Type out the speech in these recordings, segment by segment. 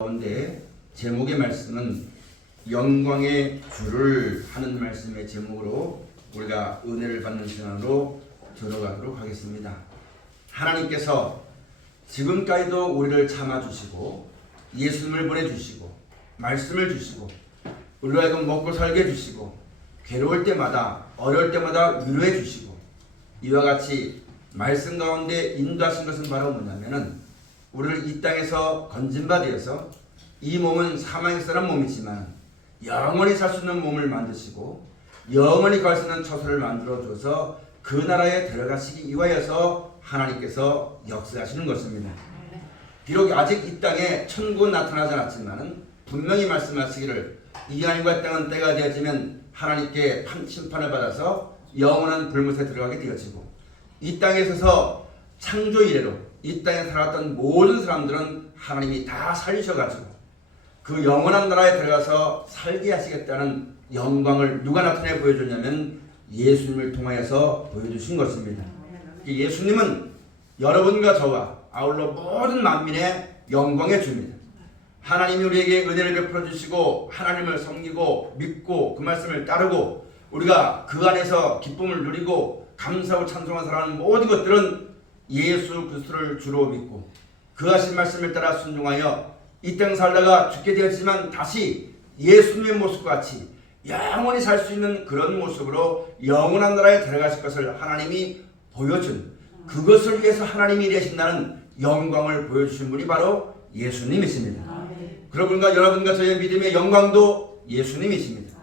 가운데 제목의 말씀은 영광의 주를 하는 말씀의 제목으로 우리가 은혜를 받는 시간으로 들어가도록 하겠습니다. 하나님께서 지금까지도 우리를 참아주시고 예수님을 보내주시고 말씀을 주시고 우리로 하여금 먹고 살게 해주시고 괴로울 때마다 어려울 때마다 위로해 주시고 이와 같이 말씀 가운데 인도하신 것은 바로 뭐냐면은 우리를 이 땅에서 건진바 되어서 이 몸은 사망에서 난 몸이지만 영원히 살 수 있는 몸을 만드시고 영원히 갈 수 있는 처소를 만들어 줘서 그 나라에 들어가시기 위하여서 하나님께서 역사하시는 것입니다. 비록 아직 이 땅에 천국은 나타나지 않았지만 분명히 말씀하시기를 이 하늘과 땅은 때가 되어지면 하나님께 심판을 받아서 영원한 불못에 들어가게 되어지고 이 땅에 있어서 창조 이래로 이 땅에 살았던 모든 사람들은 하나님이 다 살리셔가지고 그 영원한 나라에 들어가서 살게 하시겠다는 영광을 누가 나타내 보여줬냐면 예수님을 통하여서 보여주신 것입니다. 예수님은 여러분과 저와 아울러 모든 만민의 영광의 주입니다. 하나님이 우리에게 은혜를 베풀어 주시고 하나님을 섬기고 믿고 그 말씀을 따르고 우리가 그 안에서 기쁨을 누리고 감사하고 찬송하는 사랑하는 모든 것들은 예수 그리스도를 주로 믿고 그 하신 말씀을 따라 순종하여 이 땅 살다가 죽게 되었지만 다시 예수님의 모습과 같이 영원히 살 수 있는 그런 모습으로 영원한 나라에 들어가실 것을 하나님이 보여준 그것을 위해서 하나님이 일하신다는 영광을 보여주신 분이 바로 예수님이십니다. 그러분과 여러분과 저의 믿음의 영광도 예수님이십니다.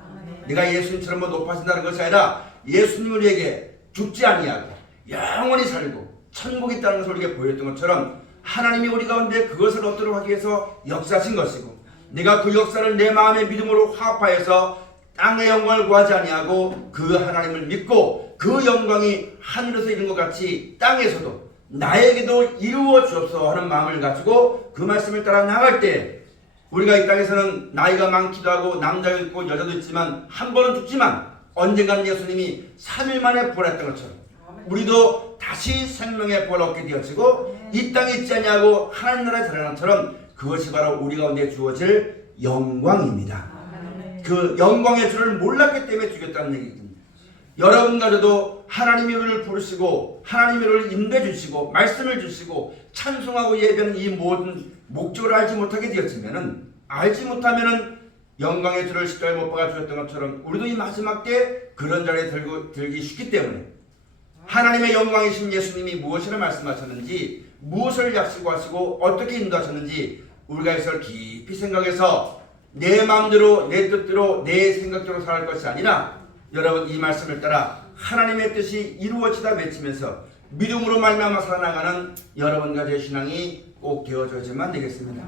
내가 예수님처럼 높아진다는 것이 아니라 예수님 우리에게 죽지 아니하고 영원히 살고 천국이 있다는 것을 우리에게 보였던 것처럼 하나님이 우리 가운데 그것을 얻도록 하기 위해서 역사하신 것이고 내가 그 역사를 내 마음의 믿음으로 화합하여서 땅의 영광을 구하지 아니하고 그 하나님을 믿고 그 영광이 하늘에서 이룬 것 같이 땅에서도 나에게도 이루어 주옵소서 하는 마음을 가지고 그 말씀을 따라 나갈 때 우리가 이 땅에서는 나이가 많기도 하고 남자도 있고 여자도 있지만 한 번은 죽지만 언젠가는 예수님이 3일 만에 부활했던 것처럼 우리도 다시 생명의 부활을 얻게 되어지고 이 땅에 있지 아니하고 하나님 나라에 들어가는 것처럼 그것이 바로 우리 가운데 주어질 영광입니다. 그 영광의 주를 몰랐기 때문에 죽였다는 얘기입니다. 여러분과 저도 하나님이 우리를 부르시고 하나님이 우리를 인도해 주시고 말씀을 주시고 찬송하고 예배하는 이 모든 목적을 알지 못하게 되었으면은 알지 못하면은 영광의 주를 십자가에 못 박아 주셨던 것처럼 우리도 이 마지막 때 그런 자리에 들기 쉽기 때문에 하나님의 영광이신 예수님이 무엇을 말씀하셨는지 무엇을 약속하시고 어떻게 인도하셨는지 우리가 이것을 깊이 생각해서 내 마음대로 내 뜻대로 내 생각대로 살아갈 것이 아니라 여러분 이 말씀을 따라 하나님의 뜻이 이루어지다 외치면서 믿음으로 말미암아 살아나가는 여러분과 제 신앙이 꼭 되어져야만 되겠습니다.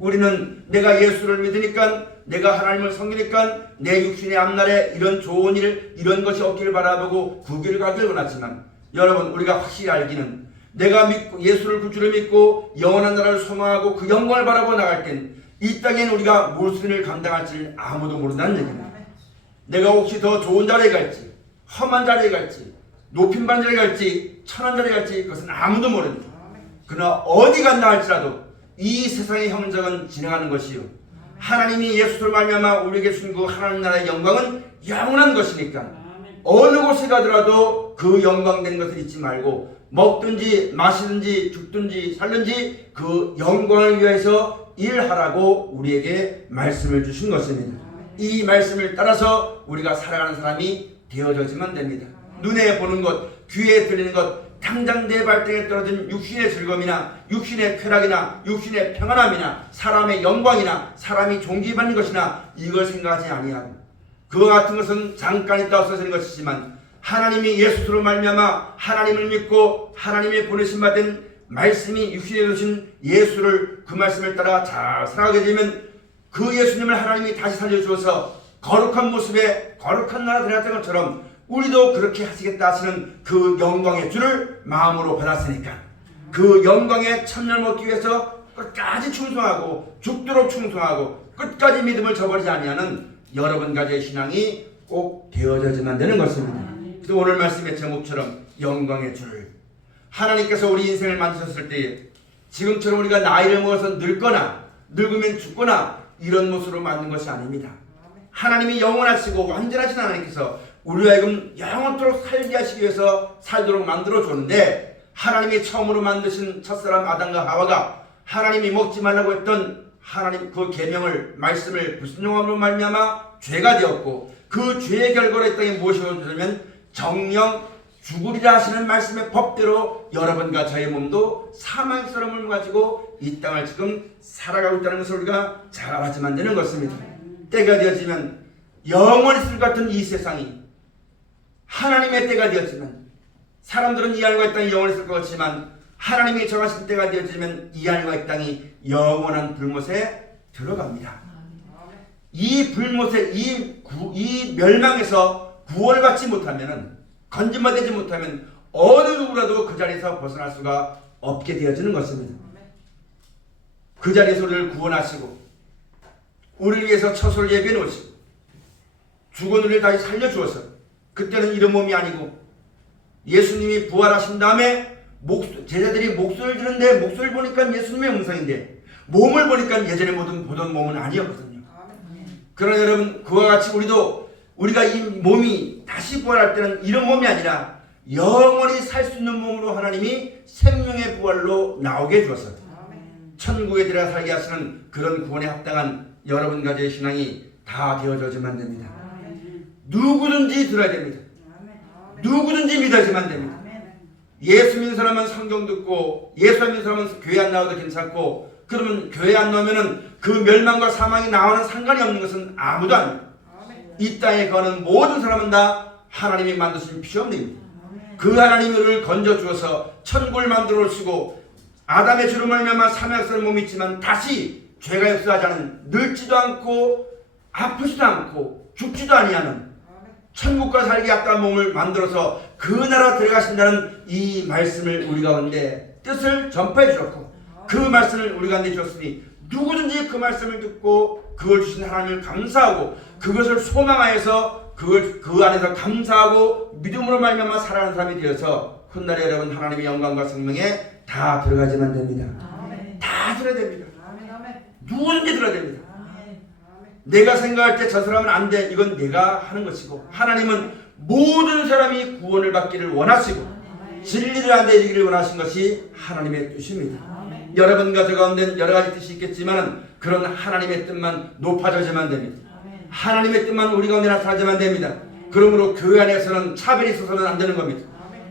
우리는 내가 예수를 믿으니까 내가 하나님을 섬기니까 내 육신의 앞날에 이런 좋은 일 이런 것이 없기를 바라보고 그 길을 가길 원하지만 여러분 우리가 확실히 알기는 내가 믿고 예수를 구주를 믿고 영원한 나라를 소망하고 그 영광을 바라보고 나갈 땐 이 땅에는 우리가 무슨 일을 감당할지 아무도 모른다는 얘기입니다. 내가 혹시 더 좋은 자리에 갈지 험한 자리에 갈지 높임받은 자리에 갈지 천한 자리에 갈지 그것은 아무도 모릅니다. 그러나 어디 간다 할지라도 이 세상의 형적은 진행하는 것이요 하나님이 예수를 말미암아 우리에게 준 그 하나님 나라의 영광은 영원한 것이니까 어느 곳에 가더라도 그 영광된 것을 잊지 말고 먹든지 마시든지 죽든지 살든지 그 영광을 위해서 일하라고 우리에게 말씀을 주신 것입니다. 이 말씀을 따라서 우리가 살아가는 사람이 되어져야만 됩니다. 눈에 보는 것, 귀에 들리는 것, 당장 내 발등에 떨어진 육신의 즐거움이나 육신의 쾌락이나 육신의 평안함이나 사람의 영광이나 사람이 존귀받는 것이나 이걸 생각하지 아니하고 그와 같은 것은 잠깐 있다 없어지는 것이지만 하나님이 예수로 말미암아 하나님을 믿고 하나님의 보내심 받은 말씀이 육신에 오신 예수를 그 말씀을 따라 잘 살아가게 되면 그 예수님을 하나님이 다시 살려주어서 거룩한 모습에 거룩한 나라 되었던 것처럼 우리도 그렇게 하시겠다 하시는 그 영광의 주를 마음으로 받았으니까 그 영광의 천년을 먹기 위해서 끝까지 충성하고 죽도록 충성하고 끝까지 믿음을 저버리지 아니하는 여러분과 제 신앙이 꼭 되어져야만 되는 것입니다. 그래서 오늘 말씀의 제목처럼 영광의 주를 하나님께서 우리 인생을 만드셨을 때 지금처럼 우리가 나이를 먹어서 늙거나 늙으면 죽거나 이런 모습으로 만든 것이 아닙니다. 하나님이 영원하시고 완전하신 하나님께서 우리 하여금 영원토록 살게 하시기 위해서 살도록 만들어 줬는데, 하나님이 처음으로 만드신 첫사람 아담과 하와가 하나님이 먹지 말라고 했던 하나님 그 계명을 말씀을 불순종함으로 말미암아 죄가 되었고, 그 죄의 결과로 이 땅에 무엇이 오냐면 정령 죽으리라 하시는 말씀의 법대로 여러분과 저의 몸도 사망스러움을 가지고 이 땅을 지금 살아가고 있다는 것을 우리가 잘 알아야만 되는 것입니다. 때가 되어지면 영원히 있을 것 같은 이 세상이 하나님의 때가 되었지만, 사람들은 이 하늘과 이 땅이 영원히 있을 것 같지만 하나님이 정하신 때가 되어지면 이 하늘과 이 땅이 영원한 불못에 들어갑니다. 이 불못에 이 멸망에서 구원받지 못하면, 건진받지 못하면 어느 누구라도 그 자리에서 벗어날 수가 없게 되어지는 것입니다. 그 자리에서 우리를 구원하시고 우리를 위해서 처소를 예비해 놓으시고 죽은 우리를 다시 살려주어서, 그때는 이런 몸이 아니고 예수님이 부활하신 다음에 제자들이 목소리를 듣는데 목소리를 보니까 예수님의 음성인데 몸을 보니까 예전에 보던 몸은 아니었거든요. 그러나 여러분, 그와 같이 우리가 이 몸이 다시 부활할 때는 이런 몸이 아니라 영원히 살 수 있는 몸으로 하나님이 생명의 부활로 나오게 해주었어요. 천국에 들어가 살게 하시는 그런 구원에 합당한 여러분과 제 신앙이 다 되어져야만 됩니다. 누구든지 들어야 됩니다. 누구든지 믿어야만 됩니다. 예수 믿는 사람은 성경 듣고 예수 안 믿는 사람은 교회 안 나와도 괜찮고, 그러면 교회 안 나오면은 그 멸망과 사망이 나와는 상관이 없는 것은 아무도 아닙니다. 이 땅에 거하는 모든 사람은 다 하나님이 만드신 피조물입니다. 그 하나님이 우리를 건져 주어서 천국을 만들어 놓으시고 아담의 죄로 말미암아 사망스러운 몸이 있지만 다시 죄가 역사하지 않은, 늙지도 않고 아프지도 않고 죽지도 아니하는 천국과 살기 합당한 몸을 만들어서 그 나라 들어가신다는 이 말씀을 우리 가운데 뜻을 전파해 주셨고, 그 말씀을 우리 가운데 주셨으니 누구든지 그 말씀을 듣고 그걸 주신 하나님을 감사하고 그것을 소망하여서 그 안에서 감사하고 믿음으로 말미암아 살아가는 사람이 되어서 훗날에 여러분 하나님의 영광과 생명에 다 들어가지만 됩니다. 다 들어야 됩니다. 누구든지 들어야 됩니다. 내가 생각할 때 저 사람은 안 돼, 이건 내가 하는 것이고, 하나님은 모든 사람이 구원을 받기를 원하시고 진리를 안 되기를 원하신 것이 하나님의 뜻입니다. 여러분과 저 가운데는 여러 가지 뜻이 있겠지만 그런 하나님의 뜻만 높아져야만 됩니다. 하나님의 뜻만 우리 가운데 나타나야만 됩니다. 그러므로 교회 안에서는 차별이 있어서는 안 되는 겁니다.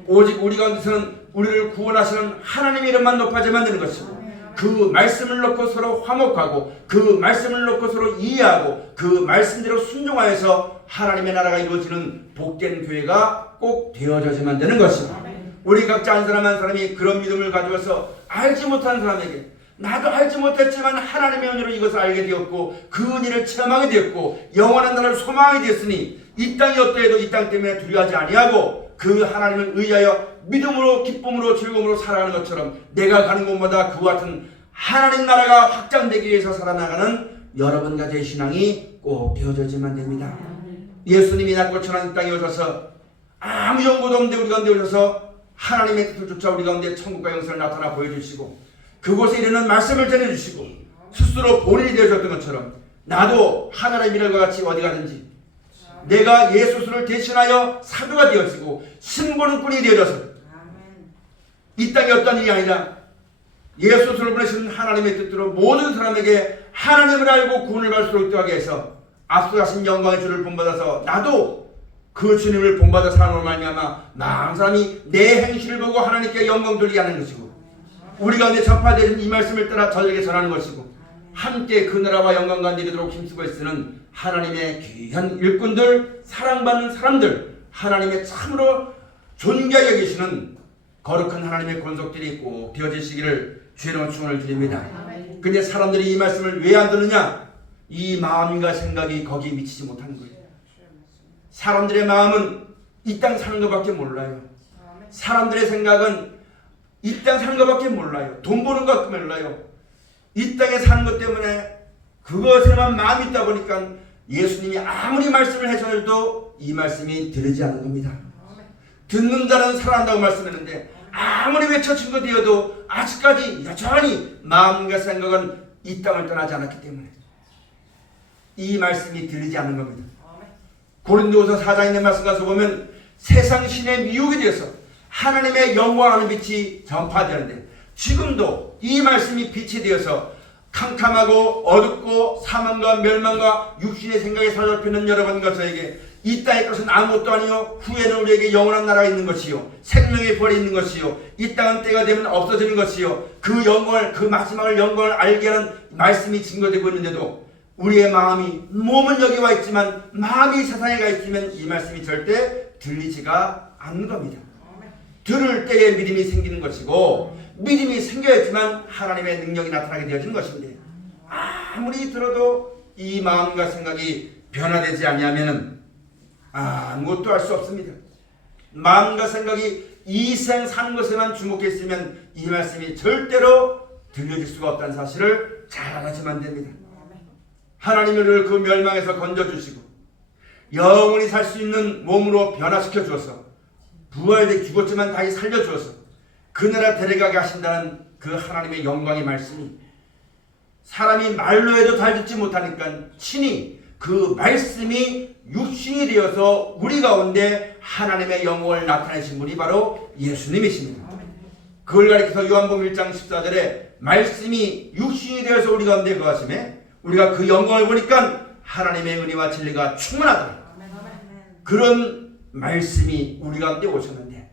오직 우리 가운데서는 우리를 구원하시는 하나님의 이름만 높아져야만 되는 것이고, 그 말씀을 놓고 서로 화목하고 그 말씀을 놓고 서로 이해하고 그 말씀대로 순종하여서 하나님의 나라가 이루어지는 복된 교회가 꼭 되어져야만 되는 것입니다. 우리 각자 한 사람 한 사람이 그런 믿음을 가져와서 알지 못하는 사람에게, 나도 알지 못했지만 하나님의 은혜로 이것을 알게 되었고 그 은혜를 체험하게 되었고 영원한 나라를 소망하게 되었으니 이 땅이 어떠해도 이 땅 때문에 두려워하지 아니하고 그 하나님을 의하여 믿음으로 기쁨으로 즐거움으로 살아가는 것처럼 내가 가는 곳마다 그와 같은 하나님 나라가 확장되기 위해서 살아나가는 여러분과 제 신앙이 꼭 되어져야만 됩니다. 예수님이 낮고천한 이 땅에 오셔서 아무 연고도 없는데 우리 가운데 오셔서 하나님의 뜻을 쫓아 우리 가운데 천국과 영생을 나타나 보여주시고 그곳에 이르는 말씀을 전해주시고 스스로 본인이 되어졌던 것처럼 나도 하나님의 미랄과 같이 어디 가든지 내가 예수를 대신하여 사도가 되어지고 신보는 꾼이 되어져서 이 땅에 어떤 일이 아니라 예수를 보내신 하나님의 뜻대로 모든 사람에게 하나님을 알고 구원을 받을 수 있도록 하게 해서 앞서가신 영광의 주를 본받아서 나도 그 주님을 본받아 사랑으로 말미암아 많은 사람이 내 행실을 보고 하나님께 영광 돌리게 하는 것이고 우리 가운데 전파되는 이 말씀을 따라 저에게 전하는 것이고 함께 그 나라와 영광과 이르도록 힘쓰고 있으는 하나님의 귀한 일꾼들, 사랑받는 사람들, 하나님의 참으로 존귀하게 계시는 거룩한 하나님의 권속들이 꼭 되어지시기를 주의 축원을 드립니다. 근데 사람들이 이 말씀을 왜 안 듣느냐? 이 마음과 생각이 거기에 미치지 못하는 거예요. 사람들의 마음은 이 땅 사는 것밖에 몰라요. 사람들의 생각은 이 땅 사는 것밖에 몰라요. 돈 버는 것 몰라요. 이 땅에 사는 것 때문에 그것에만 마음이 있다 보니까 예수님이 아무리 말씀을 해줘도 이 말씀이 들리지 않는 겁니다. 듣는 자는 살아난다고 말씀했는데 아무리 외쳐진 것 되어도 아직까지 여전히 마음과 생각은 이 땅을 떠나지 않았기 때문에 이 말씀이 들리지 않는 겁니다. 고린도후서 4장에 있는 말씀 가서 보면 세상 신의 미혹이 되어서 하나님의 영광하는 빛이 전파되는데 지금도 이 말씀이 빛이 되어서 캄캄하고 어둡고 사망과 멸망과 육신의 생각에 사로잡히는 여러분과 저에게 이 땅의 것은 아무것도 아니요 후에는 우리에게 영원한 나라가 있는 것이요 생명의 벌이 있는 것이요 이 땅은 때가 되면 없어지는 것이요 그 영광을 그 마지막을 영광을 알게 하는 말씀이 증거되고 있는데도 우리의 마음이 몸은 여기 와 있지만 마음이 세상에 가 있으면 이 말씀이 절대 들리지가 않는 겁니다. 들을 때에 믿음이 생기는 것이고 믿음이 생겨야지만 하나님의 능력이 나타나게 되어지는 것인데 아무리 들어도 이 마음과 생각이 변화되지 아니하면 아무것도 할 수 없습니다. 마음과 생각이 이 생 사는 것에만 주목했으면 이 말씀이 절대로 들려질 수가 없다는 사실을 잘 알아야만 됩니다. 하나님이 우리를 그 멸망에서 건져주시고 영원히 살 수 있는 몸으로 변화시켜 주어서 부활되게 죽었지만 다시 살려주어서 그 나라 데려가게 하신다는 그 하나님의 영광의 말씀이 사람이 말로 해도 다 듣지 못하니까 친히 그 말씀이 육신이 되어서 우리 가운데 하나님의 영광을 나타내신 분이 바로 예수님이십니다. 그걸 가리켜서 요한복음 1장 14절에 말씀이 육신이 되어서 우리 가운데 거하심에 우리가 그 영광을 보니까 하나님의 은혜와 진리가 충만하다. 그런 말씀이 우리 가운데 오셨는데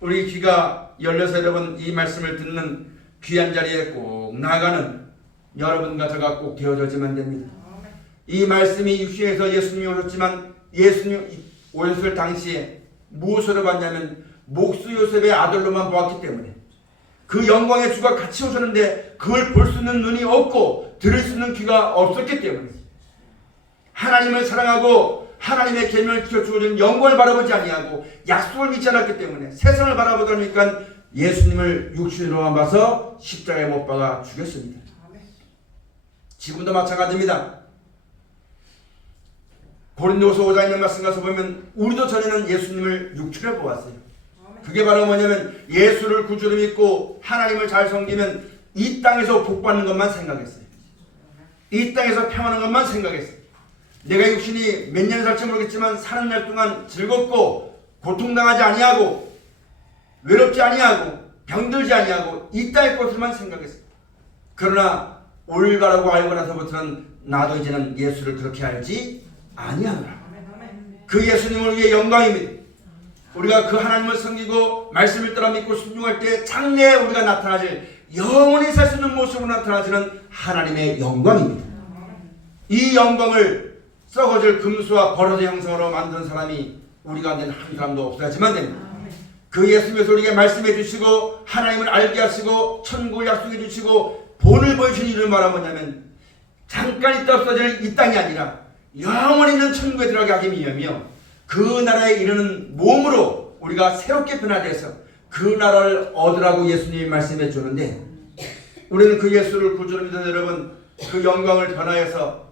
우리 귀가 열려서 여러분 이 말씀을 듣는 귀한 자리에 꼭 나아가는 여러분과 저가 꼭 되어져야만 됩니다. 이 말씀이 육신에서 예수님이 오셨지만 예수님 오셨을 당시에 무엇으로 봤냐면 목수 요셉의 아들로만 보았기 때문에 그 영광의 주가 같이 오셨는데 그걸 볼 수 있는 눈이 없고 들을 수 있는 귀가 없었기 때문에 하나님을 사랑하고 하나님의 계명을 지켜주는 영광을 바라보지 아니하고 약속을 믿지 않았기 때문에 세상을 바라보다 보니까 예수님을 육신으로만 봐서 십자가에 못 박아 죽였습니다. 지금도 마찬가지입니다. 고린도서 5장에 있는 말씀 가서 보면 우리도 전에는 예수님을 육체로 보았어요. 그게 바로 뭐냐면 예수를 구주로 믿고 하나님을 잘 섬기면 이 땅에서 복받는 것만 생각했어요. 이 땅에서 평안한 것만 생각했어요. 내가 육신이 몇 년 살지 모르겠지만 사는 날 동안 즐겁고 고통당하지 아니하고 외롭지 아니하고 병들지 아니하고 이 땅의 것을만 생각했어요. 그러나 올가라고 알고 나서부터는 나도 이제는 예수를 그렇게 알지 아니하노라. 그 예수님을 위해 영광입니다. 우리가 그 하나님을 섬기고 말씀을 따라 믿고 순종할 때 장래에 우리가 나타나질 영원히 살 수 있는 모습으로 나타나지는 하나님의 영광입니다. 이 영광을 썩어질 금수와 버러지 형상으로 만든 사람이 우리 가운데는 한 사람도 없어야지만 됩니다. 그 예수님께서 우리에게 말씀해 주시고 하나님을 알게 하시고 천국을 약속해 주시고 본을 보여주신 이유를 말하면 뭐냐면 잠깐 있다 없어질 이 땅이 아니라 영원히 있는 천국에 들어가게 하기 위하며 그 나라에 이르는 몸으로 우리가 새롭게 변화돼서 그 나라를 얻으라고 예수님이 말씀해 주는데 우리는 그 예수를 구주로 믿는 여러분 그 영광을 변화해서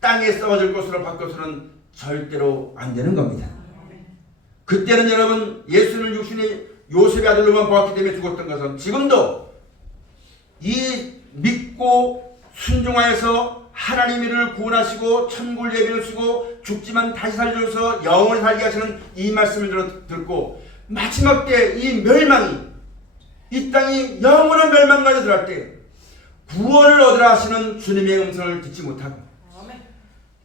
땅에 썩어질 것으로 바꿔서는 절대로 안 되는 겁니다. 그때는 여러분 예수를 육신의 요셉의 아들로만 보았기 때문에 죽었던 것은 지금도 이 믿고 순종하여서 하나님이 이를 구원하시고 천국을 예비해 주시고 죽지만 다시 살려줘서 영원히 살게 하시는 이 말씀을 듣고 마지막 때 이 멸망이 이 땅이 영원한 멸망까지 들어갈 때 구원을 얻으라 하시는 주님의 음성을 듣지 못하고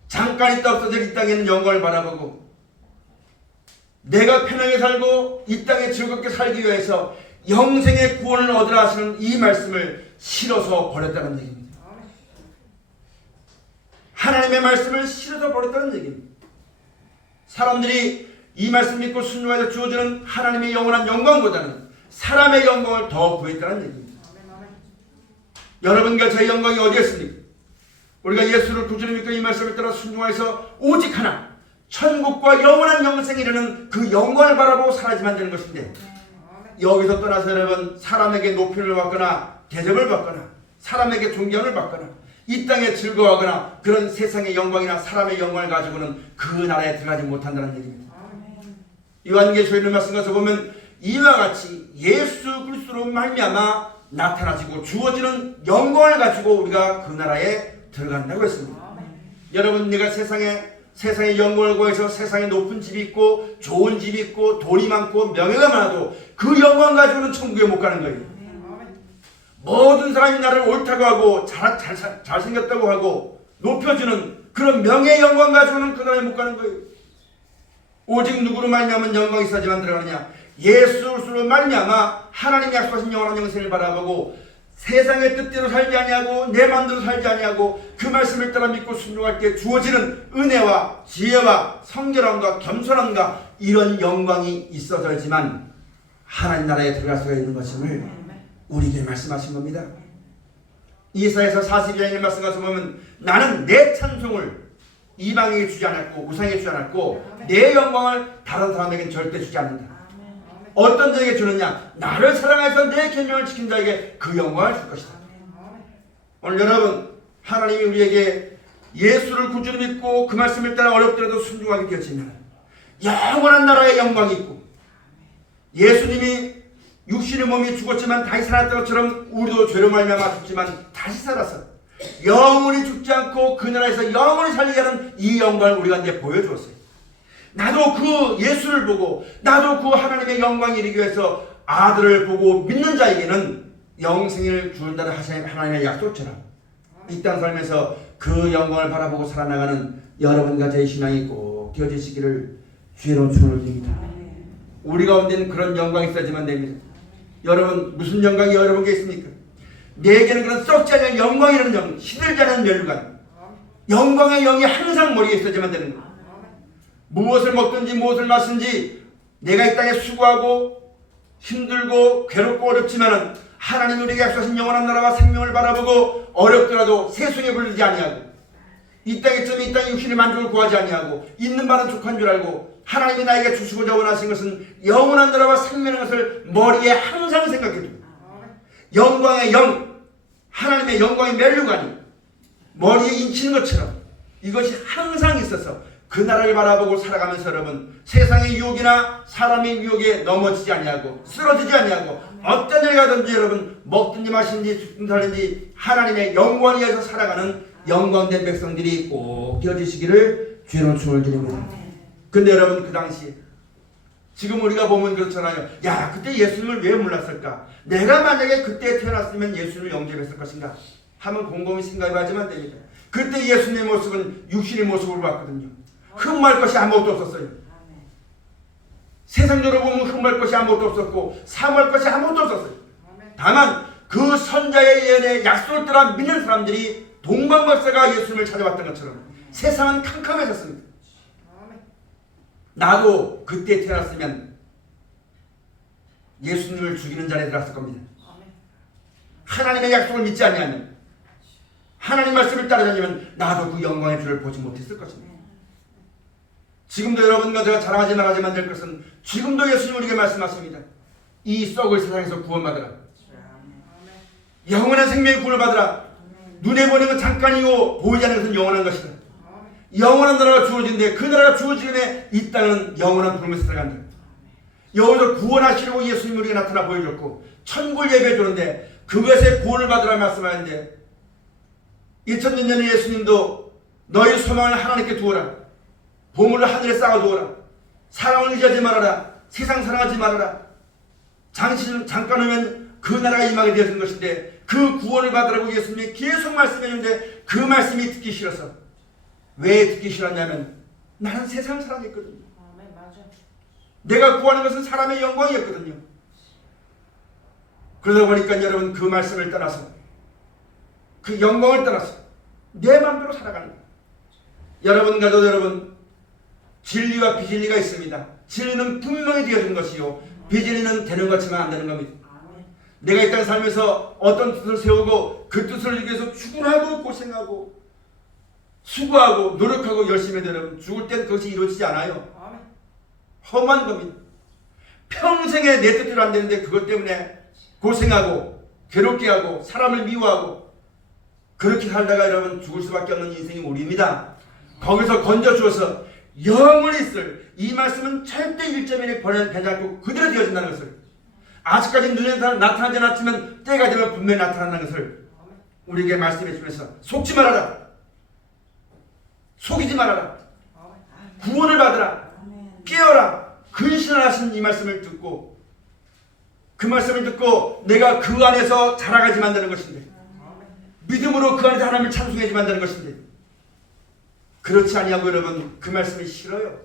잠깐 있다 없어질 이 땅에는 영광을 바라보고 내가 편하게 살고 이 땅에 즐겁게 살기 위해서 영생의 구원을 얻으라 하시는 이 말씀을 싫어서 버렸다는 얘기입니다. 하나님의 말씀을 싫어서 버렸다는 얘기입니다. 사람들이 이 말씀 믿고 순종해서 주어지는 하나님의 영원한 영광보다는 사람의 영광을 더 구했다는 얘기입니다. 여러분과 저의 영광이 어디였습니까? 우리가 예수를 구주로 믿고 이 말씀을 따라 순종해서 오직 하나 천국과 영원한 영생에 이르는 그 영광을 바라보고 살아야지만 되는 것인데 여기서 떠나서 여러분 사람에게 높임을 받거나 대접을 받거나 사람에게 존경을 받거나 이 땅에 즐거워하거나 그런 세상의 영광이나 사람의 영광을 가지고는 그 나라에 들어가지 못한다는 얘기입니다. 요한계시록에 있는 말씀 가서 보면 이와 같이 예수 그리스도로 말미암아 나타나지고 주어지는 영광을 가지고 우리가 그 나라에 들어간다고 했습니다. 여러분, 내가 세상의 영광을 구해서 세상에 높은 집이 있고 좋은 집이 있고 돈이 많고 명예가 많아도 그 영광 가지고는 천국에 못 가는 거예요. 모든 사람이 나를 옳다고 하고 잘생겼다고 하고 높여주는 그런 명예의 영광 가지고는 그 나라에 못 가는 거예요. 오직 누구로 말미암아 영광이 있어야지만 들어가느냐? 예수로 말미암아 하나님이 약속하신 영원한 영생을 바라보고 세상의 뜻대로 살지 아니하고 내 마음대로 살지 아니하고 그 말씀을 따라 믿고 순종할 때 주어지는 은혜와 지혜와 성결함과 겸손함과 이런 영광이 있어야지만 하나님 나라에 들어갈 수가 있는 것임을 우리에게 말씀하신 겁니다. 이사야서 42장의 말씀 가서 보면 나는 내 찬송을 이방에게 주지 않았고 우상에게 주지 않았고 내 영광을 다른 사람에게는 절대 주지 않는다. 어떤 자에게 주느냐? 나를 사랑해서 내 계명을 지킨 자에게 그 영광을 줄 것이다. 오늘 여러분, 하나님이 우리에게 예수를 구주로 믿고 그 말씀을 따라 어렵더라도 순종하게 되었지만 영원한 나라의 영광이 있고 예수님이 육신의 몸이 죽었지만 다시 살았던 것처럼 우리도 죄로 말미암아 죽지만 다시 살아서 영원히 죽지 않고 그 나라에서 영원히 살게 하는 이 영광을 우리가 이제 보여주었어요. 나도 그 예수를 보고 나도 그 하나님의 영광이 이르기 위해서 아들을 보고 믿는 자에게는 영생을 주는다는 하나님의 약속처럼 이 땅 살면서 그 영광을 바라보고 살아나가는 여러분과 제 신앙이 꼭 되어지시기를 주의로 축원을 드립니다. 우리 가운데는 그런 영광이 있어야지만 됩니다. 여러분, 무슨 영광이 여러분께 있습니까? 내게는 그런 썩지 않은 영광이라는 영, 시들지 않은 멸류관, 영광의 영이 항상 머리에 있어야지만 되는 거예요. 무엇을 먹든지 무엇을 마신지 내가 이 땅에 수고하고 힘들고 괴롭고 어렵지만은 하나님 우리에게 약속하신 영원한 나라와 생명을 바라보고 어렵더라도 세속에 불리지 아니하고 이 땅에 이 땅의 육신의 만족을 구하지 아니하고 있는 바는 족한 줄 알고 하나님이 나에게 주시고자 원하신 것은 영원한 나라와 생명의 것을 머리에 항상 생각해 두고 영광의 영, 하나님의 영광의 멸류관이 머리에 인치는 것처럼 이것이 항상 있어서 그 나라를 바라보고 살아가면서 여러분 세상의 유혹이나 사람의 유혹에 넘어지지 아니하고 쓰러지지 아니하고 어떤 일 가든지 여러분 먹든지 마시든지 죽든지 살든지 하나님의 영광에 의해서 살아가는 영광된 백성들이 꼭 되어지시기를 주의로 축원을 드립니다. 근데 여러분 그 당시 지금 우리가 보면 그렇잖아요. 야, 그때 예수님을 왜 몰랐을까? 내가 만약에 그때 태어났으면 예수님을 영접했을 것인가? 하면 곰곰이 생각해봐야지만 됩니다. 그때 예수님의 모습은 육신의 모습으로 봤거든요. 흠모할 것이 아무것도 없었어요. 세상적으로 보면 흠모할 것이 아무것도 없었고 사모할 것이 아무것도 없었어요. 다만 그 선자의 예언에 약속을 따라 믿는 사람들이 동방박사가 예수님을 찾아왔던 것처럼 세상은 캄캄해졌습니다. 나도 그때 태어났으면 예수님을 죽이는 자리에 들어갔을 겁니다. 하나님의 약속을 믿지 않으면 하나님 말씀을 따르지 않으면 나도 그 영광의 주를 보지 못했을 것입니다. 지금도 여러분과 제가 자랑하지 말아야만 될 것은 지금도 예수님 우리에게 말씀하십니다. 이 썩을 세상에서 구원받으라. 영원한 생명의 구원을 받으라. 눈에 보이는 건 잠깐이고 보이지 않는 것은 영원한 것이다. 영원한 나라가 주어진데 그 나라가 주어지면 이 땅은 영원한 불면서 들어간다. 여기서 구원하시려고 예수님이 우리에게 나타나 보여줬고 천국을 예배해 주는데 그것에 구원을 받으라 말씀하는데 2000년 전에 예수님도 너희 소망을 하나님께 두어라. 보물을 하늘에 쌓아두어라. 사랑을 의지하지 말아라. 세상 사랑하지 말아라. 잠깐 오면 그 나라가 임하게 되어진 것인데 그 구원을 받으라고 예수님이 계속 말씀했는데 그 말씀이 듣기 싫어서 왜 듣기 싫었냐면 나는 세상 사랑했거든요. 내가 구하는 것은 사람의 영광이었거든요. 그러다 보니까 여러분 그 말씀을 떠나서 그 영광을 떠나서 내 마음대로 살아가는 거예요. 여러분과도 여러분 진리와 비진리가 있습니다. 진리는 분명히 되어진 것이요 비진리는 되는 것처럼 안 되는 겁니다. 내가 이 땅에 살면서 어떤 뜻을 세우고 그 뜻을 이루기 위해서 출근하고 고생하고 수고하고 노력하고 열심히 해도 여러분 죽을 땐 그것이 이루어지지 않아요. 험한 겁니다. 평생에 내 뜻대로 안 되는데 그것 때문에 고생하고 괴롭게 하고 사람을 미워하고 그렇게 살다가 여러분 죽을 수밖에 없는 인생이 우리입니다. 거기서 건져주어서 영원히 있을 이 말씀은 절대 1.1에 변하지 않고 그대로 되어진다는 것을 아직까지 눈에 나타나지 않았지만 때가 되면 분명히 나타난다는 것을 우리에게 말씀해 주면서 속지 말아라. 속이지 말아라. 구원을 받으라. 깨어라. 근신하신 이 말씀을 듣고 그 말씀을 듣고 내가 그 안에서 자라가지 만드는 것인데 믿음으로 그 안에서 하나님을 찬송하지 만드는 것인데 그렇지 아니하고 여러분 그 말씀이 싫어요.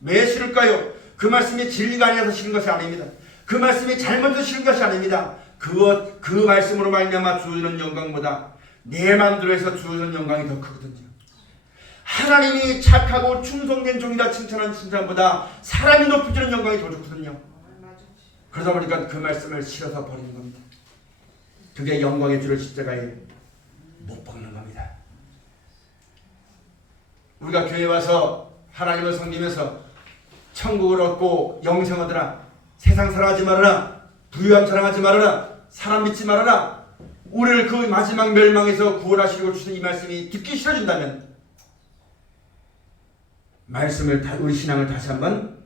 왜 싫을까요? 그 말씀이 진리가 아니라서 싫은 것이 아닙니다. 그 말씀이 잘못해서 싫은 것이 아닙니다. 그 말씀으로 말미암아 주어지는 영광보다 내 마음대로 해서 주어지는 영광이 더 크거든요. 하나님이 착하고 충성된 종이다 칭찬하는 칭찬보다 사람이 높여주는 영광이 더 좋거든요. 그러다 보니까 그 말씀을 싫어서 버리는 겁니다. 그게 영광의 주를 십자가에 못 박는 겁니다. 우리가 교회 와서 하나님을 섬기면서 천국을 얻고 영생 얻으라, 세상 사랑하지 말아라, 부유함 사랑하지 말아라, 사람 믿지 말아라, 우리를 그 마지막 멸망에서 구원하시려고 주신 이 말씀이 듣기 싫어진다면 말씀을 우리 신앙을 다시 한번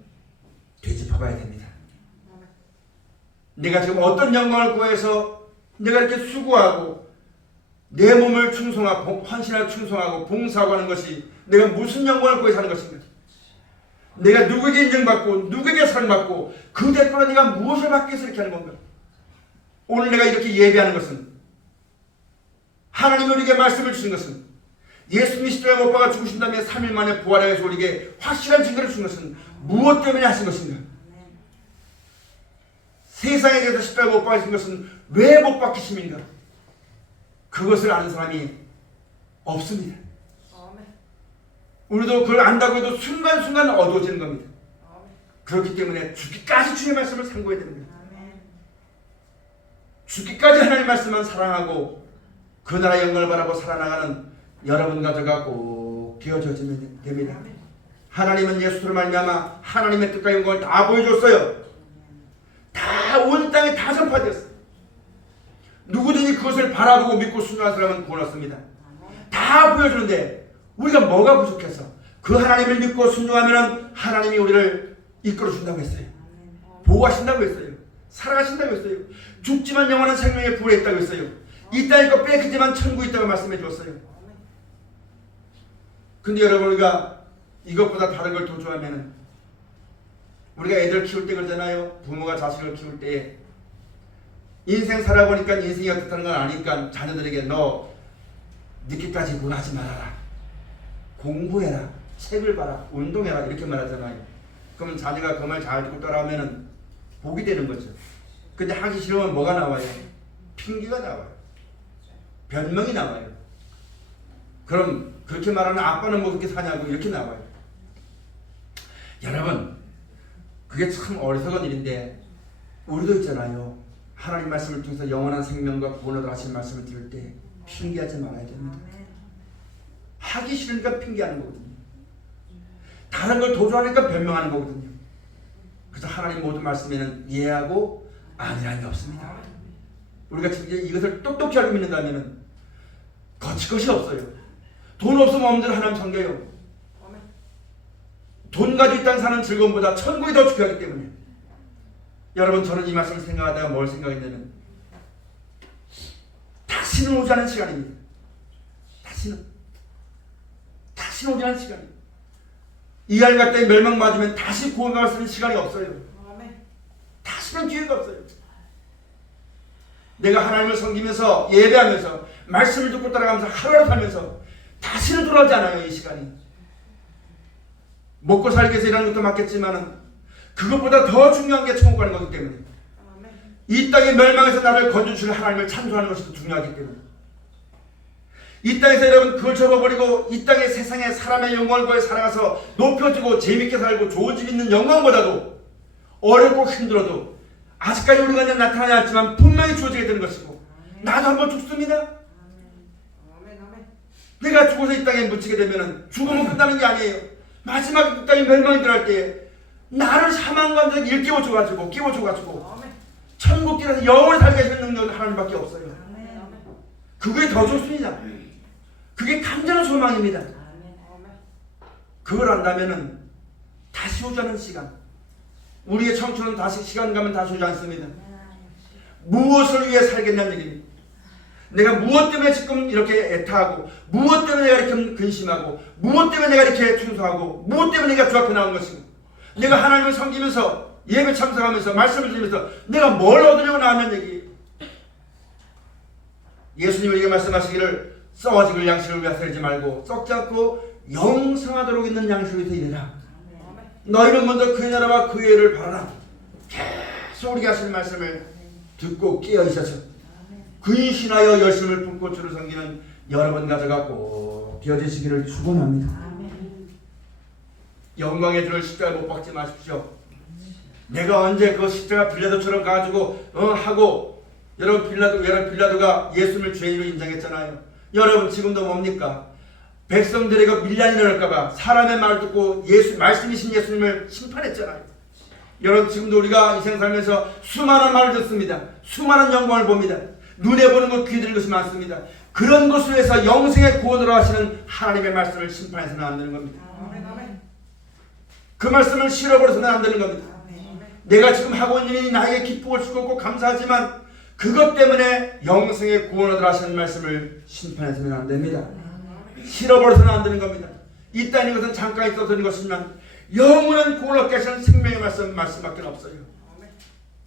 되짚어봐야 됩니다. 내가 지금 어떤 영광을 구해서 내가 이렇게 수고하고 내 몸을 충성하고 헌신하고 충성하고 봉사하고 하는 것이 내가 무슨 영광을 구해서 하는 것인가? 내가 누구에게 인정받고 누구에게 사랑받고 그 대가로 내가 무엇을 받기 위해서 이렇게 하는 건가? 오늘 내가 이렇게 예배하는 것은 하나님이 우리에게 말씀을 주신 것은 예수님이 십자가에 못 박아 죽으신 다음에 3일 만에 부활해서 우리에게 확실한 증거를 준 것은 무엇 때문에 하신 것인가? 세상에 대해서 십자가에 못 박으신 것은 왜 못 박히심인가? 그것을 아는 사람이 없습니다. 우리도 그걸 안다고 해도 순간순간 어두워지는 겁니다. 그렇기 때문에 죽기까지 주의 말씀을 상고해야 됩니다. 죽기까지 하나님의 말씀만 사랑하고 그 나라의 영광을 바라고 살아나가는 여러분과 저가 꼭 되어져지면 됩니다. 하나님은 예수로 말미암아 하나님의 뜻과 영광을 다 보여줬어요. 다 온 땅에 다 전파되었어요. 누구든지 그것을 바라보고 믿고 순종한 사람은 구원 얻습니다. 다 보여주는데 우리가 뭐가 부족해서 그 하나님을 믿고 순종하면 하나님이 우리를 이끌어 준다고 했어요. 보호하신다고 했어요. 사랑하신다고 했어요. 죽지만 영원한 생명에 부활했다고 했어요. 이 땅에 거 뺏기지만 천국이 있다고 말씀해 주었어요. 근데 여러분 우리가 이것보다 다른 걸 더 좋아하면 우리가 애들 키울 때 그러잖아요. 부모가 자식을 키울 때 인생 살아보니까 인생이 어떻다는 걸 아니까 자녀들에게 너 늦게까지 문하지 말아라. 공부해라. 책을 봐라. 운동해라. 이렇게 말하잖아요. 그러면 자녀가 그 말 잘 듣고 따라하면 복이 되는 거죠. 근데 하기 싫으면 뭐가 나와요? 핑계가 나와요. 변명이 나와요. 그럼 그렇게 말하는 아빠는 뭐 그렇게 사냐고 이렇게 나와요. 여러분 그게 참 어리석은 일인데 우리도 있잖아요. 하나님 말씀을 통해서 영원한 생명과 구원을 하신 말씀을 들을 때 핑계하지 말아야 됩니다. 하기 싫으니까 핑계하는 거거든요. 다른 걸 도주하니까 변명하는 거거든요. 그래서 하나님 모든 말씀에는 예하고 아니라는 게 없습니다. 우리가 지금 이것을 똑똑히 알고 믿는다면 거칠 것이 없어요. 돈 없으면 마음대로 하나님 섬겨요. 돈 가지고 있다는 사는 즐거움보다 천국이 더 중요하기 때문에 여러분 저는 이 말씀을 생각하다가 뭘 생각했냐면 다시는 오지 않은 시간입니다. 다시는 오지 않은 시간입니다. 이 알과 때에 멸망 맞으면 다시 구원받을 수 있는 시간이 없어요. 다시는 기회가 없어요. 내가 하나님을 섬기면서 예배하면서 말씀을 듣고 따라가면서 하루를 살면서 다시는 돌아오지 않아요. 이 시간이 먹고 살기 위해서 일하는 것도 맞겠지만 그것보다 더 중요한 게 천국 가는 거기 때문에 이 땅의 멸망에서 나를 건져주실 하나님을 찬송하는 것이 더 중요하기 때문에 이 땅에서 여러분 그걸 접어버리고 이 땅의 세상에 사람의 영광을 구해 살아가서 높여지고 재밌게 살고 좋은 집 있는 영광보다도 어렵고 힘들어도 아직까지 우리가 나타나지 않지만 분명히 주어지게 되는 것이고 나도 한번 죽습니다. 내가 죽어서 이 땅에 묻히게 되면 죽으면 끝나는 게 아니에요. 마지막 이 땅에 멸망이 들어갈 때에 나를 사망감정에 일깨워줘가지고 끼워줘가지고 천국 길에서 영원히 살게 하시는 능력은 하나님밖에 없어요. 그게 더 좋습니다. 그게 간절한 소망입니다. 그걸 안다면은 다시 오지 않는 시간, 우리의 청춘은 다시 시간 가면 다시 오지 않습니다. 무엇을 위해 살겠냐는 얘기입니다. 내가 무엇 때문에 지금 이렇게 애타하고, 무엇 때문에 내가 이렇게 근심하고, 무엇 때문에 내가 이렇게 충성하고, 무엇 때문에 내가 주 앞에 나온 것이고, 내가 하나님을 섬기면서 예배 참석하면서 말씀을 드리면서 내가 뭘 얻으려고 나왔냐는 얘기예요. 예수님에게 말씀하시기를 썩어지길 양식을 위하여 살지 말고 썩지 않고 영생하도록 있는 양식을 위해서 일해라. 너희는 먼저 그의 나라와 그의 의를 바라라. 계속 우리가 하시는 말씀을 듣고 깨어 있어서 근신하여 열심을 품고 주를 섬기는 여러분 가져가 꼭 되어지시기를 축원합니다. 영광의 주를 십자가 못 박지 마십시오. 내가 언제 그 십자가 빌라도처럼 가지고 하고 여러분 빌라도가 예수님을 죄인으로 인정했잖아요. 여러분 지금도 뭡니까? 백성들에게 밀란이 일어날까봐 사람의 말 듣고 말씀이신 예수님을 심판했잖아요. 여러분 지금도 우리가 이 세상 살면서 수많은 말을 듣습니다. 수많은 영광을 봅니다. 눈에 보는 것, 귀에 들은 것이 많습니다. 그런 것을 위해서 영생의 구원으로 하시는 하나님의 말씀을 심판해서는 안 되는 겁니다. 그 말씀을 실어버려서는 안 되는 겁니다. 내가 지금 하고 있는 일이 나에게 기쁨을 주고 있고 감사하지만 그것 때문에 영생의 구원을 하시는 말씀을 심판해서는 안 됩니다. 실어버려서는 안 되는 겁니다. 있다는 것은 잠깐 있어서 되는 것이지만 영원한 구원을 얻게 하시는 생명의 말씀밖에 없어요.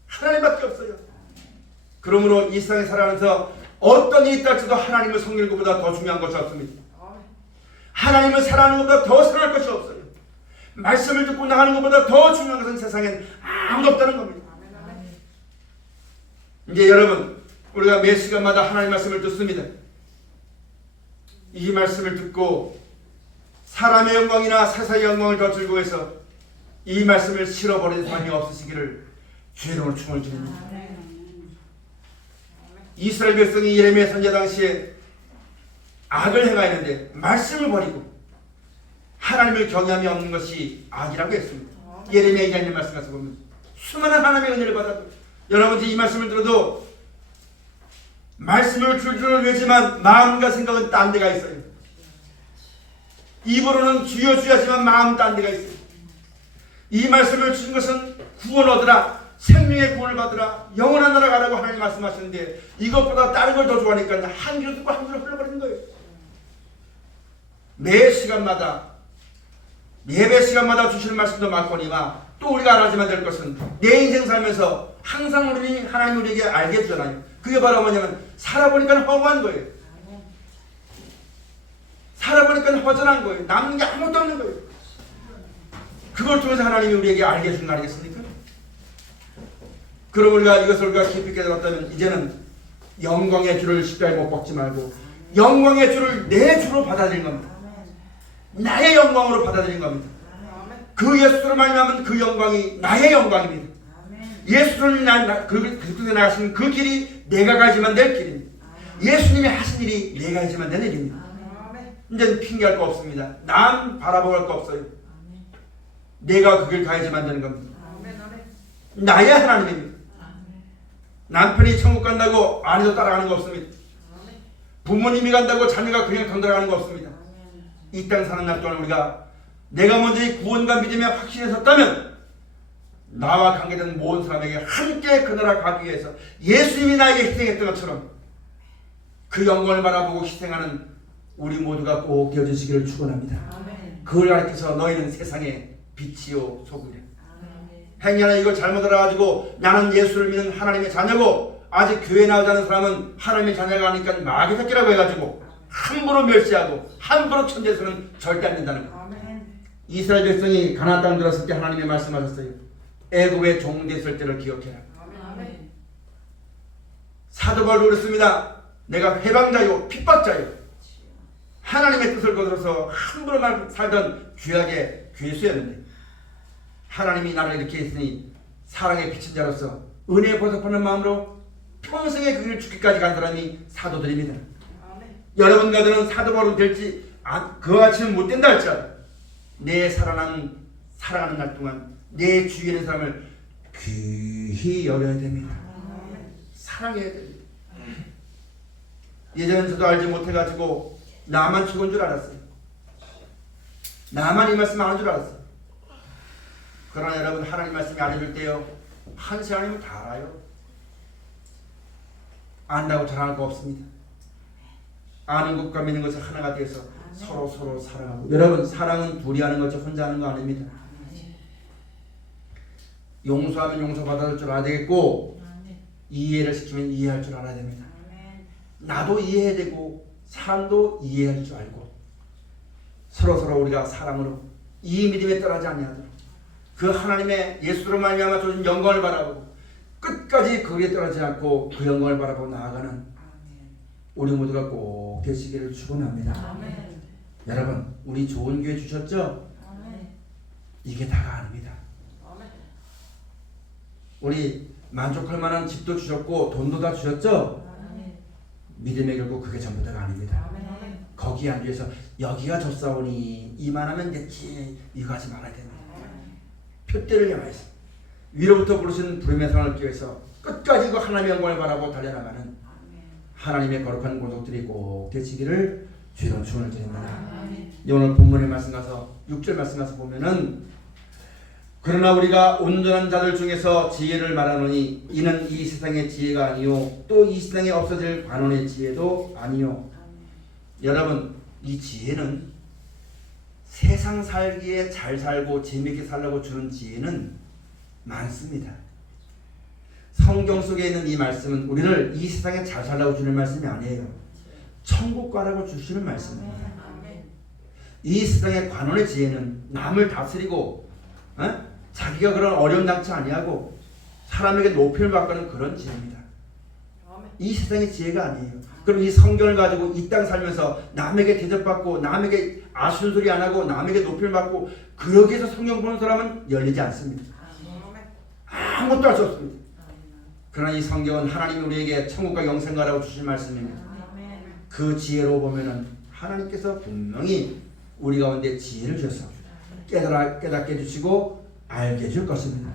하나님밖에 없어요. 그러므로 이 세상에 살아가면서 어떤 일이 있다 할지라도 하나님을 섬기는 것보다 더 중요한 것이 없습니다. 하나님을 사랑하는 것보다 더 사랑할 것이 없어요. 말씀을 듣고 나가는 것보다 더 중요한 것은 세상엔 아무도 없다는 겁니다. 이제 여러분 우리가 매 시간마다 하나님의 말씀을 듣습니다. 이 말씀을 듣고 사람의 영광이나 세상의 영광을 더 즐거워해서 이 말씀을 실어버리는 사람이 없으시기를 주의 이름으로 축원을 드립니다. 이스라엘 백성이 예레미야 선지자 당시에 악을 행하였는데 말씀을 버리고 하나님을 경외함이 없는 것이 악이라고 했습니다. 예레미야 2장의 말씀 가서 보면 수많은 하나님의 은혜를 받아도 여러분 이 말씀을 들어도 말씀을 줄줄 외지만 마음과 생각은 딴 데가 있어요. 입으로는 주여 주여 하지만 마음은 딴 데가 있어요. 이 말씀을 주신 것은 구원 얻으라, 생명의 구원을 받으라, 영원한 나라 가라고 하나님 말씀하시는데 이것보다 다른 걸 더 좋아하니까 한 귀로 듣고 한 귀로 흘러버리는 거예요. 매 시간마다 예배 시간마다 주시는 말씀도 많거니와 또 우리가 알아야만 될 것은 내 인생 살면서 항상 우리는 하나님 우리에게 알게 해주잖아요. 그게 바로 뭐냐면 살아보니까 허무한 거예요. 살아보니까 허전한 거예요. 남는 게 아무것도 없는 거예요. 그걸 통해서 하나님이 우리에게 알게 해주는 거 아니겠습니까? 그럼 우리가 이것을 우리가 깊이 깨달았다면 이제는 영광의 주를 십자가에 못 박지 말고 영광의 주를 내 주로 받아들인 겁니다. 나의 영광으로 받아들인 겁니다. 그 예수를 말미암은 그 영광이 나의 영광입니다. 예수를 그곳에 나가신 그 길이 내가 가지만 될 길입니다. 예수님이 하신 일이 내가 하지만 될 일입니다. 이제는 핑계할 거 없습니다. 남 바라볼 거 없어요. 내가 그 길 가야지만 되는 겁니다. 나의 하나님입니다. 남편이 천국 간다고 아내도 따라가는 거 없습니다. 부모님이 간다고 자녀가 그냥 던져가는 거 없습니다. 이 땅 사는 날 동안 우리가 내가 먼저 이 구원과 믿음에 확신에 섰다면 나와 관계된 모든 사람에게 함께 그 나라 가기 위해서 예수님이 나에게 희생했던 것처럼 그 영광을 바라보고 희생하는 우리 모두가 꼭 되어주시기를 축원합니다. 그걸 가르쳐서 너희는 세상의 빛이요 소금이라. 행여나 이걸 잘못 알아가지고 나는 예수를 믿는 하나님의 자녀고 아직 교회 나오지 않은 사람은 하나님의 자녀가 아니까 마귀 새끼라고 해가지고 함부로 멸시하고 함부로 천대해서는 절대 안 된다는 거. 이스라엘 백성이 가나안 땅 들었을 때 하나님이 말씀하셨어요. 애굽의 종됐을 때를 기억해라. 사도 바울도 그랬습니다. 내가 해방자요 핍박자요 하나님의 뜻을 거들어서 함부로 살던 죄악의 죄수였는데 하나님이 나를 이렇게 했으니 사랑의 빛인 자로서 은혜에 보답하는 마음으로 평생의 그 길을 죽기까지 간 사람이 사도들입니다. 여러분 가들은 사도 바울은 될지 그와 같이는 못 된다 할지라도 내 살아가는 날 동안 내 주위에 있는 사람을 귀히 여겨야 됩니다. 사랑해야 됩니다. 예전엔 저도 알지 못해가지고 나만 최고인 줄 알았어요. 나만 이 말씀 안 한 줄 알았어요. 그러나 여러분 하나님 말씀이 알려줄 때요 한 시간이면 다 알아요. 안다고 자랑할 거 없습니다. 아는 것과 믿는 것을 하나가 되어서 서로 사랑하고. 여러분, 사랑은 둘이 하는 거죠. 혼자 하는 거 아닙니다. 용서하면 용서받을 줄 알아야 되겠고, 이해를 시키면 이해할 줄 알아야 됩니다. 나도 이해해야 되고 사람도 이해할 줄 알고 서로 우리가 사랑으로 이 믿음에 떠나지 아니하도록 그 하나님의 예수로 말미암아 주신 영광을 바라보고 끝까지 거기에 떠나지 않고 그 영광을 바라보고 나아가는 우리 모두가 꼭 되시기를 축원합니다. 여러분, 우리 좋은 교회 주셨죠? 이게 다가 아닙니다. 우리 만족할 만한 집도 주셨고 돈도 다 주셨죠? 믿음의 결국 그게 전부 다가 아닙니다. 거기 앉아서 여기가 좁사오니 이만하면 됐지 이거 하지 말아야 됩니다. 표대를 향해서 위로부터 부르신 부름의 사랑을 기해서 끝까지 그 하나님의 영광을 바라보고 달려나가는 하나님의 거룩한 고독들이 꼭 되시기를 주의 축원을 드립니다. 오늘 본문의 말씀 가서 6절 말씀 가서 보면은 그러나 우리가 온전한 자들 중에서 지혜를 말하노니 이는 이 세상의 지혜가 아니요 또 이 세상에 없어질 관원의 지혜도 아니요. 여러분, 이 지혜는 세상 살기에 잘 살고 재미있게 살려고 주는 지혜는 많습니다. 성경 속에 있는 이 말씀은 우리를 이 세상에 잘 살라고 주는 말씀이 아니에요. 천국 가라고 주시는 말씀입니다. 이 세상의 관원의 지혜는 남을 다스리고 자기가 그런 어려운 장치 아니하고 사람에게 높임을 받는 그런 지혜입니다. 이 세상의 지혜가 아니에요. 그럼 이 성경을 가지고 이 땅 살면서 남에게 대접받고 남에게 아쉬운 소리 안 하고 남에게 높임을 받고 그러기 위해서 성경 보는 사람은 열리지 않습니다. 아무것도 할 수 없습니다. 그러나 이 성경은 하나님이 우리에게 천국과 영생가라고 주신 말씀입니다. 그 지혜로 보면은 하나님께서 분명히 우리 가운데 지혜를 주셔서 깨닫게 해주시고 알게 해줄 것입니다.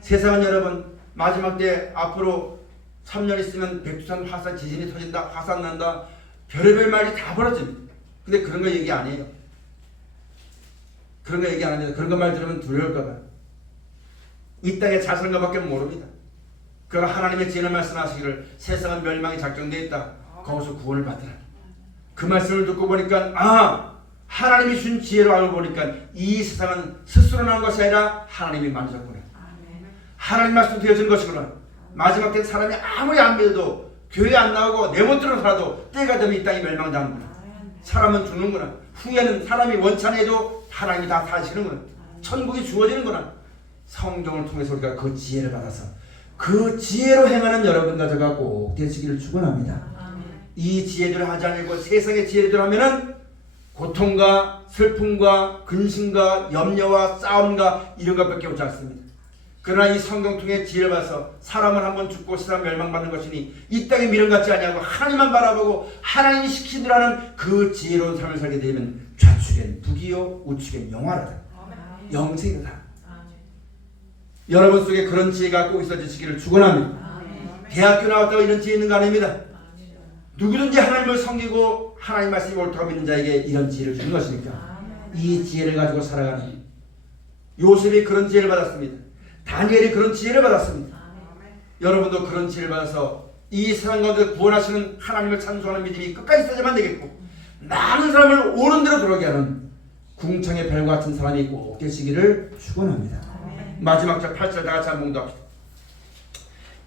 세상은 여러분 마지막 때 앞으로 3년 있으면 백두산 화산 지진이 터진다, 화산 난다, 별의별 말이 다 벌어집니다. 근데 그런 거 얘기 아니에요. 그런 거 얘기 안 합니다. 그런 거 말 들으면 두려울까 봐요. 이 땅에 잘 사는 것밖에 모릅니다. 그러나 하나님의 지혜를 말씀하시기를 세상은 멸망이 작정되어 있다. 거기서 구원을 받으라. 그 말씀을 듣고 보니까 하나님이 주신 지혜로 알고 보니까 이 세상은 스스로 난 것이 아니라 하나님이 만드셨구나. 하나님 말씀 되어진 것이구나. 마지막 때 사람이 아무리 안 믿어도 교회 안 나오고 내 멋대로 살아도 때가 되면 이 땅이 멸망당하는구나. 사람은 죽는구나. 후에는 사람이 원찬해도 하나님이 다 사시는구나. 천국이 주어지는구나. 성경을 통해서 우리가 그 지혜를 받아서 그 지혜로 행하는 여러분과 저가 꼭 되시기를 축원합니다. 이 지혜대로 하지 않고 세상의 지혜대로 하면은 고통과 슬픔과 근심과 염려와 싸움과 이런 것밖에 오지 않습니다. 그러나 이 성경 통해 지혜를 받아서 사람은 한번 죽고 세상 멸망받는 것이니 이 땅에 미련 갖지 아니하고 하나님만 바라보고 하나님이 시킨 대로 하는 그 지혜로운 삶을 살게 되면 좌측엔 북이요 우측엔 영화로다. 영생이다. 여러분 속에 그런 지혜가 꼭 있어지시기를 축원합니다. 대학교 나왔다고 이런 지혜 있는 거 아닙니다. 누구든지 하나님을 섬기고 하나님 말씀이 옳다고 믿는 자에게 이런 지혜를 주는 것이니까 이 지혜를 가지고 살아가는 요셉이 그런 지혜를 받았습니다. 다니엘이 그런 지혜를 받았습니다. 여러분도 그런 지혜를 받아서 이 세상 가운데 구원하시는 하나님을 찬송하는 믿음이 끝까지 있어야만 되겠고 많은 사람을 옳은 대로 돌아가게 하는 궁창의 별과 같은 사람이 꼭 되시기를 축원합니다. 마지막 절 8절 다 같이 한번 봉독합시다.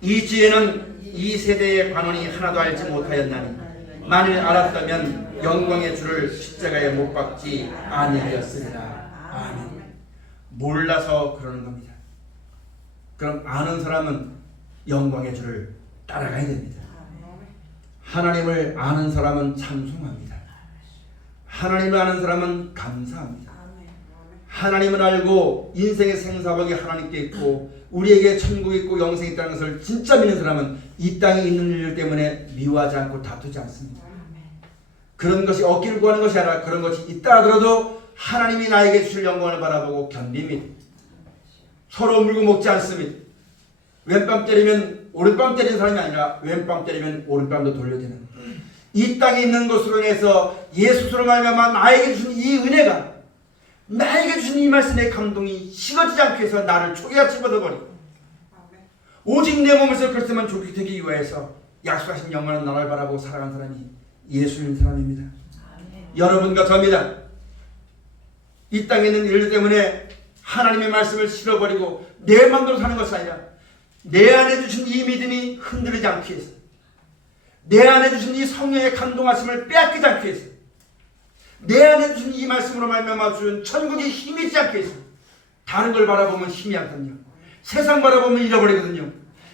이 지혜는 이 세대의 관원이 하나도 알지 못하였나니 만일 알았다면 영광의 주를 십자가에 못 박지 아니하였으리라. 아멘. 몰라서 그러는 겁니다. 그럼 아는 사람은 영광의 주를 따라가야 됩니다. 하나님을 아는 사람은 찬송합니다. 하나님을 아는 사람은 감사합니다. 하나님을 알고 인생의 생사복이 하나님께 있고 우리에게 천국이 있고 영생이 있다는 것을 진짜 믿는 사람은 이 땅에 있는 일 때문에 미워하지 않고 다투지 않습니다. 그런 것이 얻기를 구하는 것이 아니라 그런 것이 있다 하더라도 하나님이 나에게 주실 영광을 바라보고 견딥니다. 서로 물고 먹지 않습니다. 왼뺨 때리면 오른뺨 때리는 사람이 아니라 왼뺨 때리면 오른뺨도 돌려대는 이 땅에 있는 것으로 인해서 예수로 말미암아 나에게 주신 이 은혜가 나에게 주신 이 말씀의 감동이 식어지지 않게 해서 나를 초기같이 뻗어버리고 오직 내 몸에서 그리스도만 좋게 되기 위하여서 약속하신 영원한 나라를 바라보고 살아간 사람이 예수님 사람입니다. 여러분과 저입니다. 이 땅에 있는 일 때문에 하나님의 말씀을 실어버리고 내 마음대로 사는 것이 아니라 내 안에 주신 이 믿음이 흔들리지 않기 위해서, 내 안에 주신 이 성령의 감동하심을 빼앗기지 않기 위해서, 내 안에 주신 이 말씀으로 말미암아 준 천국의 힘이 있지 않기 위해서. 다른 걸 바라보면 힘이 않거든요. 세상 바라보면 잃어버리거든요.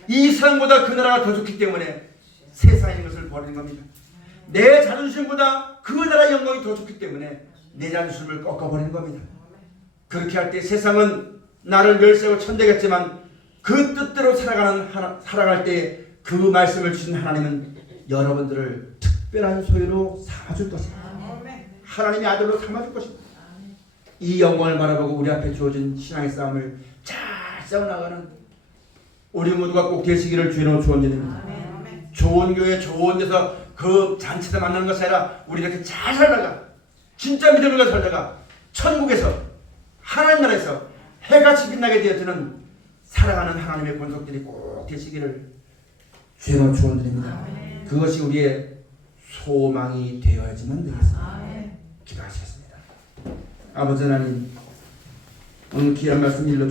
이 세상보다 그 나라가 더 좋기 때문에 세상에 있는 것을 버리는 겁니다. 내 자존심보다 그 나라의 영광이 더 좋기 때문에 내 자존심을 꺾어버리는 겁니다. 그렇게 할 때 세상은 나를 멸시하고 천대겠지만 그 뜻대로 살아갈 때 그 말씀을 주신 하나님은 여러분들을 특별한 소유로 삼아줄 것입니다. 하나님의 아들로 삼아줄 것입니다. 이 영광을 바라보고 우리 앞에 주어진 신앙의 싸움을 잘 싸워나가는 우리 모두가 꼭 되시기를 주의로 축원드립니다. 좋은 교회 좋은 데서 그 잔치에서 만나는 것이 아니라 우리 이렇게 잘 살다가 진짜 믿음으로 살다가 천국에서 하나님 나라에서 해같이 빛나게 되어지는 사랑하는 하나님의 권속들이 꼭 되시기를 주의로 축원드립니다. 그것이 우리의 소망이 되어야지만 되겠습니다. 기도하시겠습니다. 아버지 하나님, 오늘 귀한 말씀 일러주시옵소서.